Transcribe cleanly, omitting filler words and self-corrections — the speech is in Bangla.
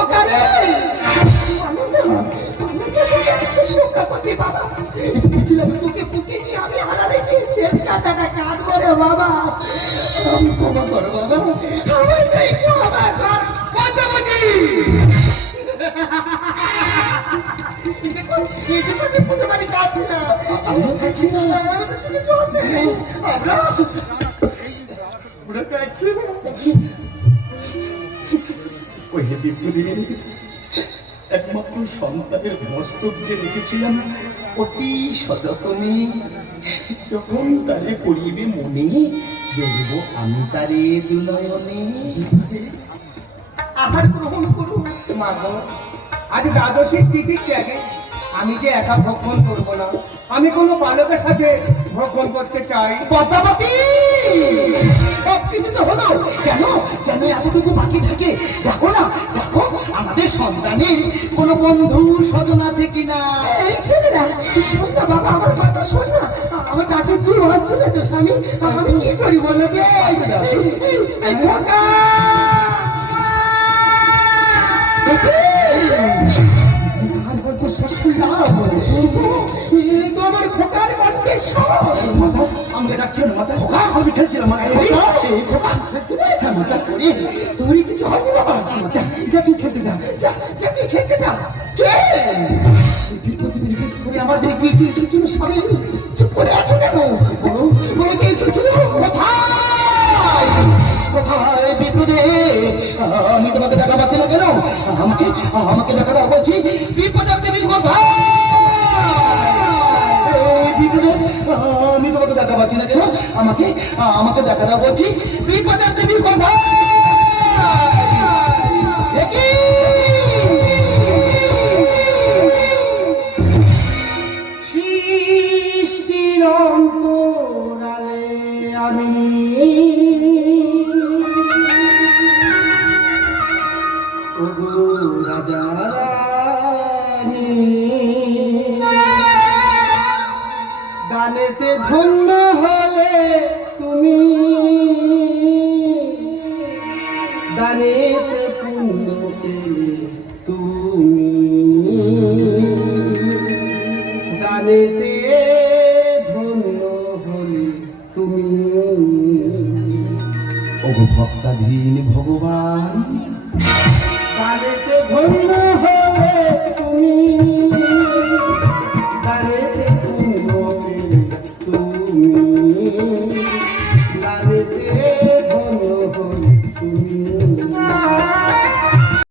ওখানে বাবা তোকে পুঁতে নিয়ে আমি হারা রেখে শেষ কাটাটা কাঁদবো রে বাবা। ক্ষমা করো বাবা, আমার একটু আমার ঘর একমাত্র সন্তানের মস্তক যে রেখেছিলাম অতি সযত্নে, যখন তারে পড়িবে মনে দেখব আমি তারে দুনয়নে। আহার গ্রহণ করুন মা গো, আজ দ্বাদশীর তিথি ত্যাগে আমি যে একা ভক্ষণ করবো না, আমি কোনো বালকের সাথে ভক্ষণ করতে চাই। পদ্মাবতী কিছু তো হলো কেন? কেন এতটুকু বাকি থাকে? দেখো না, দেখো আমাদের সন্তানের কোনো বন্ধু স্বজন আছে কিনা। এই ছেলেরা শোন না বাবা, আমার কথা শোন না, আমার কাছে কি হচ্ছে না তো স্বামী, আমি কি করি বলো গে? তোরই কিছু হয়নি বাবা, যা তুই খেলতে যা, যা তুই খেলতে যা। কে আমাদের কি এসেছিল স্বামী? চুপ করে আছো কেন? বলো কে এসেছিল? কোথায় কোথায় বিপদে? আমি তোমাকে দেখা পাচ্ছি না কেন? আমাকে দেখা দাও বলছি। বিপদে তুমি কোথায়? বিপদে আমি তোমাকে দেখা পাচ্ছি না কেন? আমাকে দেখা দাও বলছি। বিপদে তুমি কোথায়? সৃষ্টির অন্তরালে আমি রাজা রানী, গানেতে ধন্য হলে তুমি, গানেতে পূর্ণ পেলে তুমি, গানেতে ধন্য হলে তুমি। ভক্তাধীন ভগবান গানেতে ধন্য হলে